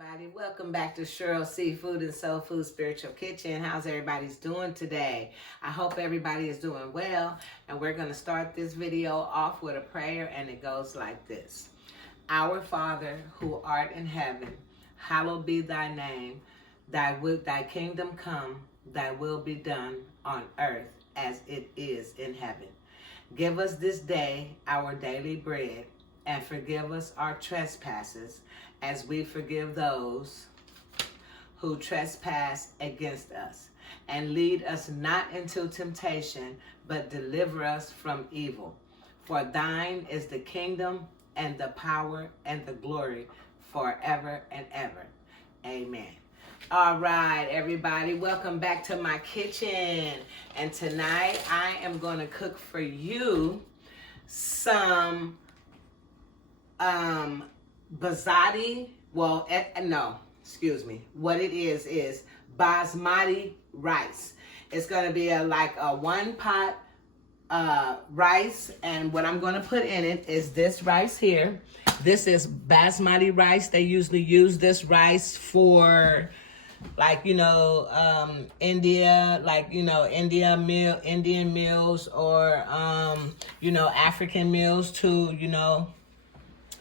everybody. Welcome back to Cheryl Seafood and Soul Food Spiritual Kitchen. How's everybody's doing today? I hope everybody is doing well. And we're going to start this video off with a prayer, and it goes like this. Our Father, who art in heaven, hallowed be thy name. Thy kingdom come, thy will be done on earth as it is in heaven. Give us this day our daily bread, and forgive us our trespasses, as we forgive those who trespass against us. And lead us not into temptation, but deliver us from evil. For thine is the kingdom, and the power, and the glory, forever and ever. Amen. All right, everybody, welcome back to my kitchen. And tonight I am going to cook for you some BASMATI, what it is BASMATI rice. It's going to be like a one pot rice, and what I'm going to put in it is this rice here. This is BASMATI rice. They usually use this rice for India, Indian meals, or African meals too,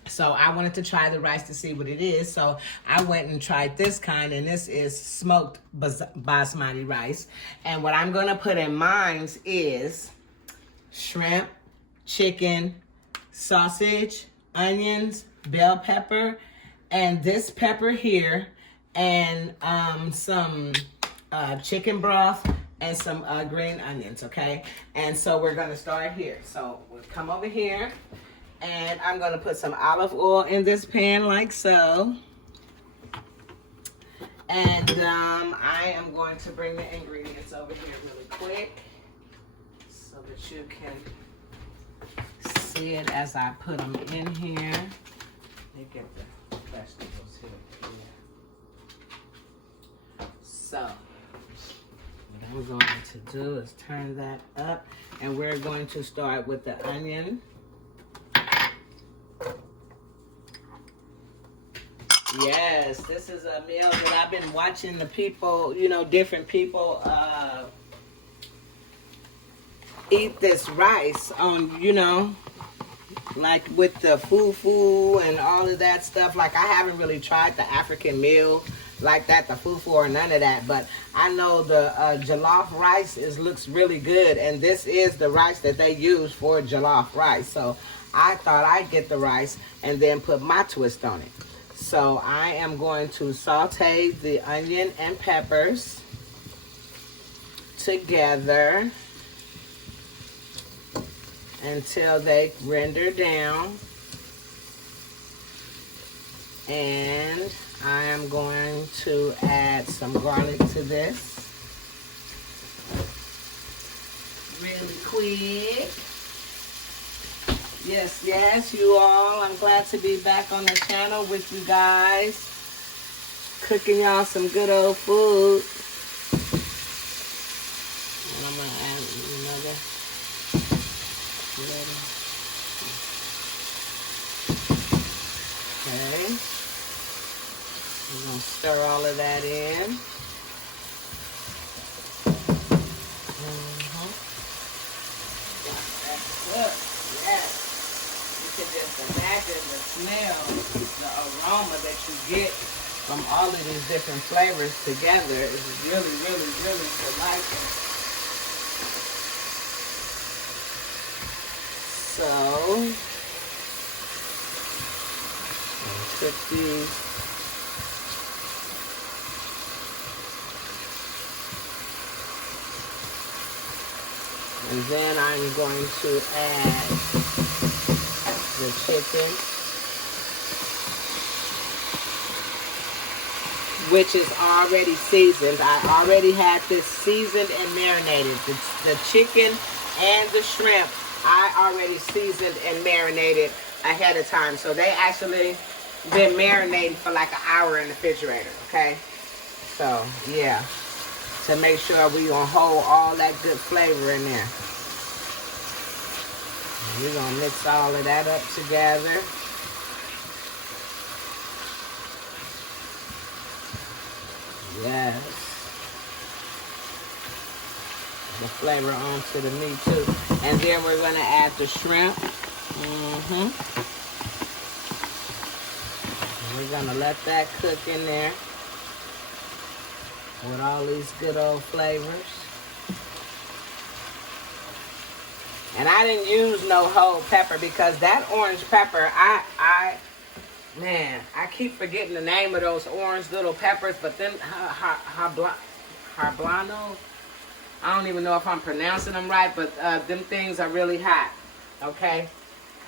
So I wanted to try the rice to see what it is. So I went and tried this kind, and this is smoked basmati rice. And what I'm going to put in mine is shrimp, chicken, sausage, onions, bell pepper, and this pepper here, and some chicken broth, and some green onions, okay? And so we're going to start here. So we'll come over here. And I'm going to put some olive oil in this pan like so. And I am going to bring the ingredients over here really quick so that you can see it as I put them in here. Let me get the vegetables here. So what I'm going to do is turn that up. And we're going to start with the onion. Yes, this is a meal that I've been watching the people, different people eat this rice on, like with the fufu and all of that stuff. Like, I haven't really tried the African meal like that, the fufu or none of that. But I know the jollof rice looks really good. And this is the rice that they use for jollof rice. So I thought I'd get the rice and then put my twist on it. So I am going to saute the onion and peppers together until they render down. And I am going to add some garlic to this really quick. Yes, you all. I'm glad to be back on the channel with you guys, cooking y'all some good old food. And I'm going to add another little. Okay. We're going to stir all of that in. That's up. Yes. You can just imagine the smell, the aroma that you get from all of these different flavors together. It's really, really, really delightful. So, I'll put these. And then I'm going to add the chicken, which is already seasoned. I already had this seasoned and marinated. The chicken and the shrimp, I already seasoned and marinated ahead of time. So they actually been marinating for like an hour in the refrigerator, okay? So, yeah, to make sure we gonna hold all that good flavor in there. We're going to mix all of that up together. Yes. The flavor onto the meat too. And then we're gonna add the shrimp. We're gonna let that cook in there with all these good old flavors. And I didn't use no whole pepper because that orange pepper, man, I keep forgetting the name of those orange little peppers, but then Harblano, I don't even know if I'm pronouncing them right, but them things are really hot, okay?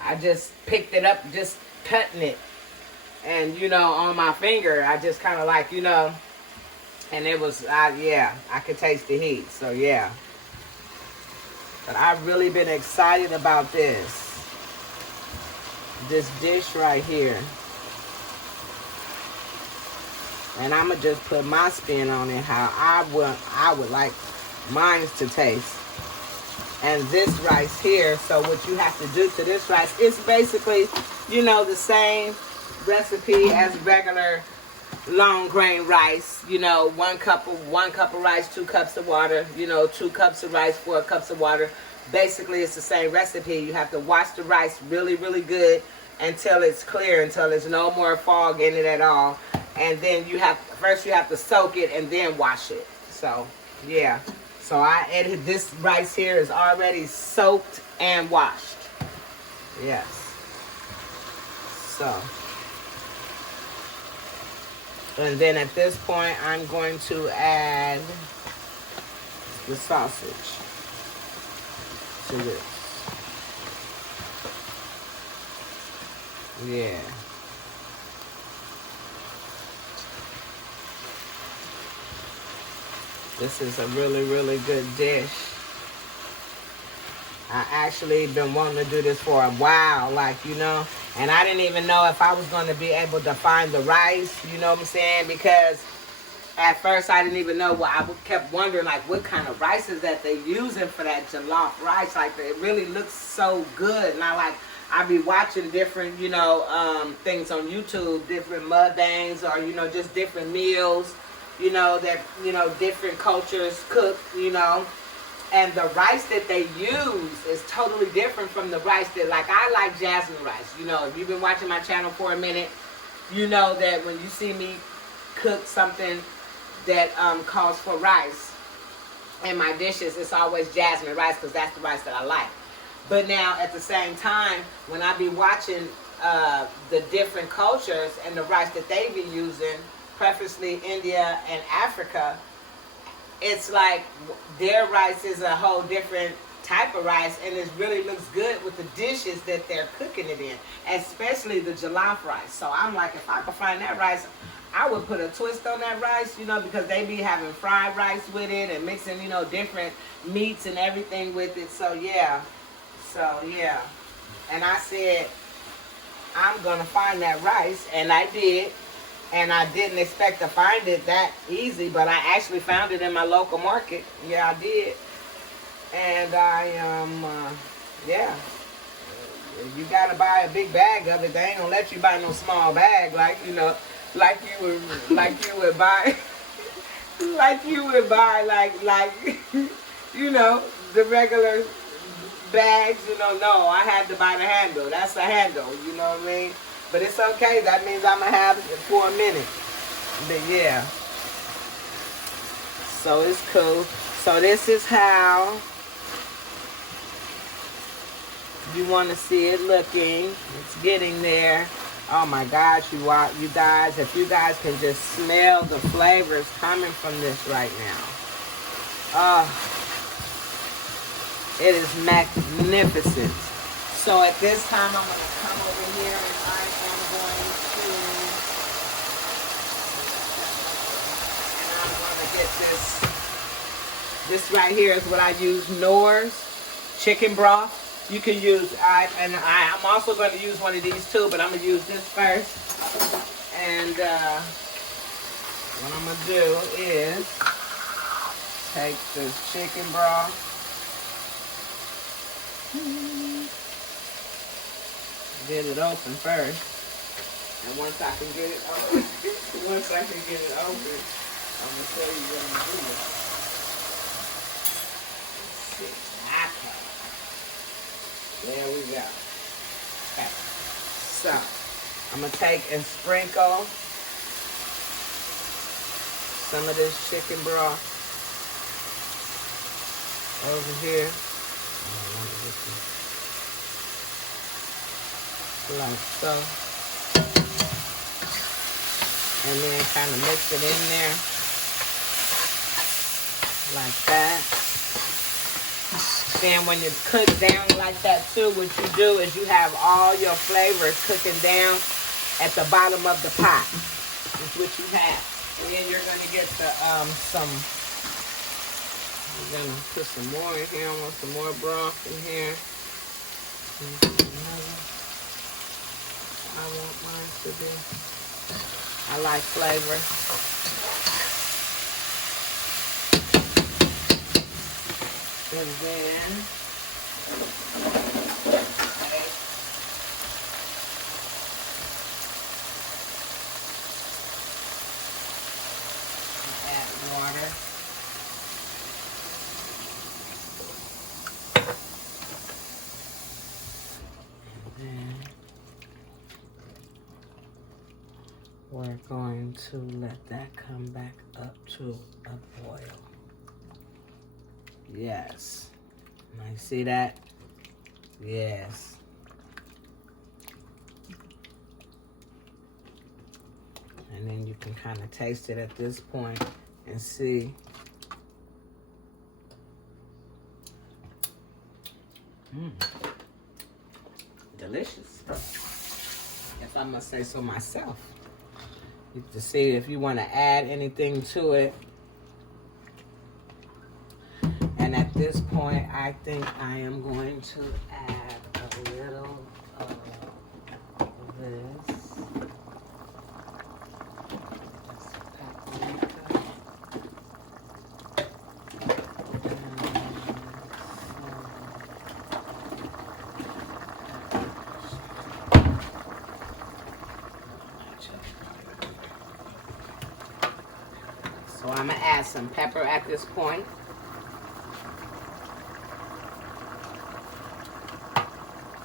I just picked it up, just cutting it. And, you know, on my finger, I just kind of like, you know, and it was, yeah, I could taste the heat, so yeah. But I've really been excited about this dish right here. And I'm gonna just put my spin on it, how I would like mine to taste. And this rice here, so what you have to do to this rice, it's basically, you know, the same recipe as regular long grain rice. You know, one cup of rice, 2 cups of water, you know, 2 cups of rice, 4 cups of water. Basically, it's the same recipe. You have to wash the rice really, really good until it's clear, until there's no more fog in it at all. And then first you have to soak it and then wash it. So, yeah. So I added this rice here is already soaked and washed. Yes. So. And then at this point, I'm going to add the sausage to this. Yeah. This is a really, really good dish. I actually been wanting to do this for a while, like, you know, and I didn't even know if I was going to be able to find the rice, you know what I'm saying, because at first I didn't even know, well, I kept wondering, like, what kind of rice is that they're using for that jollof rice, like, it really looks so good, and I be watching different, you know, things on YouTube, different mukbangs, or, you know, just different meals, you know, that, you know, different cultures cook, you know. And the rice that they use is totally different from the rice that, like, I like jasmine rice. You know, if you've been watching my channel for a minute, you know that when you see me cook something that calls for rice in my dishes, it's always jasmine rice because that's the rice that I like. But now, at the same time, when I be watching the different cultures and the rice that they be using, preferably India and Africa, it's like their rice is a whole different type of rice, and it really looks good with the dishes that they're cooking it in, especially the jollof rice. So I'm like, if I could find that rice, I would put a twist on that rice, you know, because they be having fried rice with it and mixing, you know, different meats and everything with it. So yeah. And I said, I'm going to find that rice, and I did. And I didn't expect to find it that easy, but I actually found it in my local market. Yeah, I did. And yeah. You got to buy a big bag of it. They ain't going to let you buy no small bag, like, you know, like you would buy, like you would buy, like, you know, the regular bags, you know. No, I had to buy the handle. That's the handle, you know what I mean? But it's okay. That means I'm going to have it for a minute. But yeah. So it's cool. So this is how you want to see it looking. It's getting there. Oh my gosh, you guys, if you guys can just smell the flavors coming from this right now. It is magnificent. So at this time, I'm going to come over here and I am going to get this right here is what I use, Knorr's chicken broth. You can use, I'm also going to use one of these too, but I'm going to use this first. And what I'm going to do is take this chicken broth. Get it open first, and once I can get it open, I'm gonna tell you what I'm doing. Let's see. Okay. There we go. Okay. So I'm gonna take and sprinkle some of this chicken broth over here. Like so. And then kind of mix it in there. Like that. Then when you cook down like that too, what you do is you have all your flavors cooking down at the bottom of the pot. That's what you have. And then you're gonna get the we're gonna put some more in here. I want some more broth in here. I want mine to be. I like flavor. And then add water. We're going to let that come back up to a boil. Yes. You see that? Yes. And then you can kind of taste it at this point and see. Delicious. If I must say so myself. You have to see if you want to add anything to it. And at this point, I think I am going to add a little of this. So I'm going to add some pepper at this point.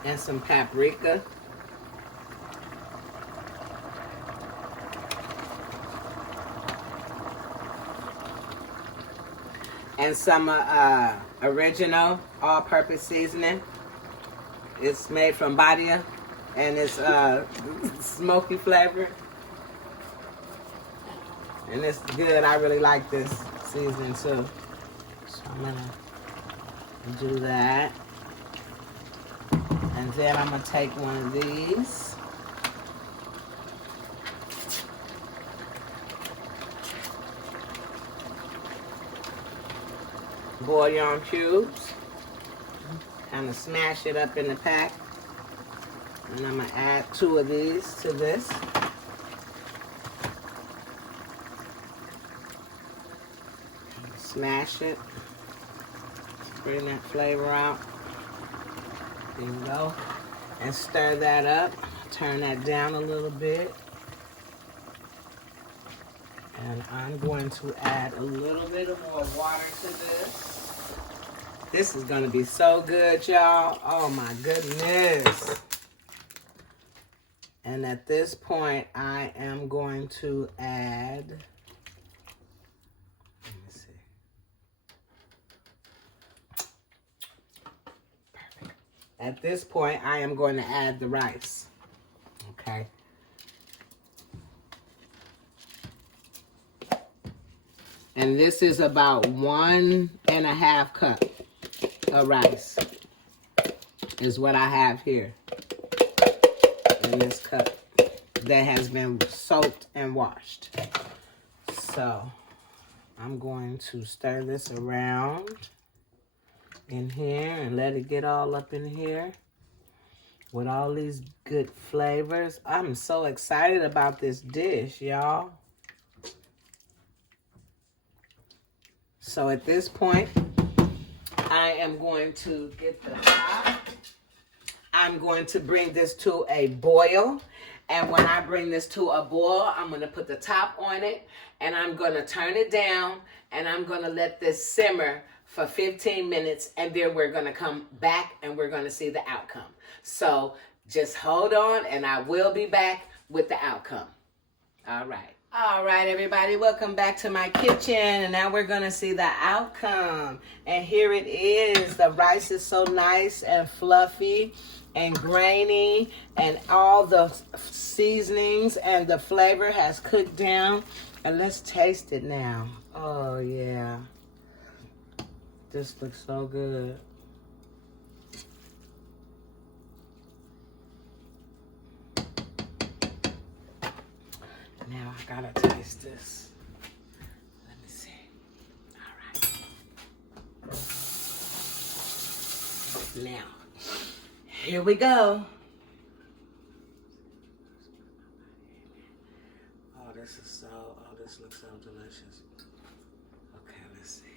And some paprika. And some original all-purpose seasoning. It's made from Badia, and it's smoky flavor. And it's good. I really like this seasoning too. So I'm gonna do that. And then I'm going to take one of these. Bouillon cubes. Kind of smash it up in the pack. And I'm going to add 2 of these to this. Smash it. Bring that flavor out. There you go. And stir that up. Turn that down a little bit. And I'm going to add a little bit of more water to this. This is going to be so good, y'all. Oh my goodness. And at this point, I am going to add, at this point, I am going to add the rice, okay? And this is about 1.5 cups of rice is what I have here in this cup that has been soaked and washed. So I'm going to stir this around in here and let it get all up in here with all these good flavors. I'm so excited about this dish, y'all. So at this point, I am going to get the pot. I'm going to bring this to a boil, And when I bring this to a boil, I'm going to put the top on it, and I'm going to turn it down, and I'm going to let this simmer for 15 minutes, and then we're going to come back and we're going to see the outcome. So just hold on, and I will be back with the outcome. All right. All right, everybody, welcome back to my kitchen, and now we're going to see the outcome. And here it is. The rice is so nice and fluffy and grainy, and all the seasonings and the flavor has cooked down. And let's taste it now. Oh, yeah. This looks so good. Now I gotta taste this. Let me see. All right. Now, here we go. Oh, this looks so delicious. Okay, let's see.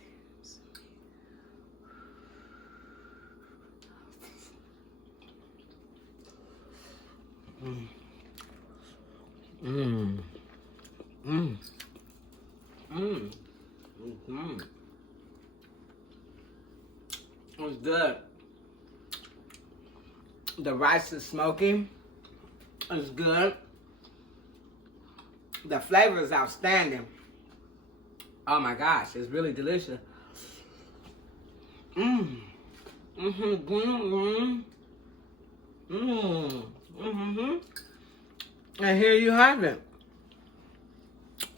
It's good. The rice is smoky. It's good. The flavor is outstanding. Oh my gosh, it's really delicious. And here you have it.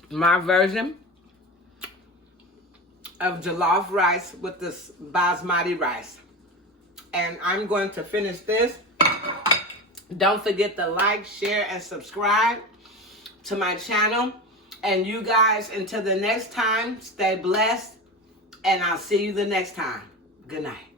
My version of jollof rice with this basmati rice. And I'm going to finish this. Don't forget to like, share, and subscribe to my channel. And you guys, until the next time, stay blessed. And I'll see you the next time. Good night.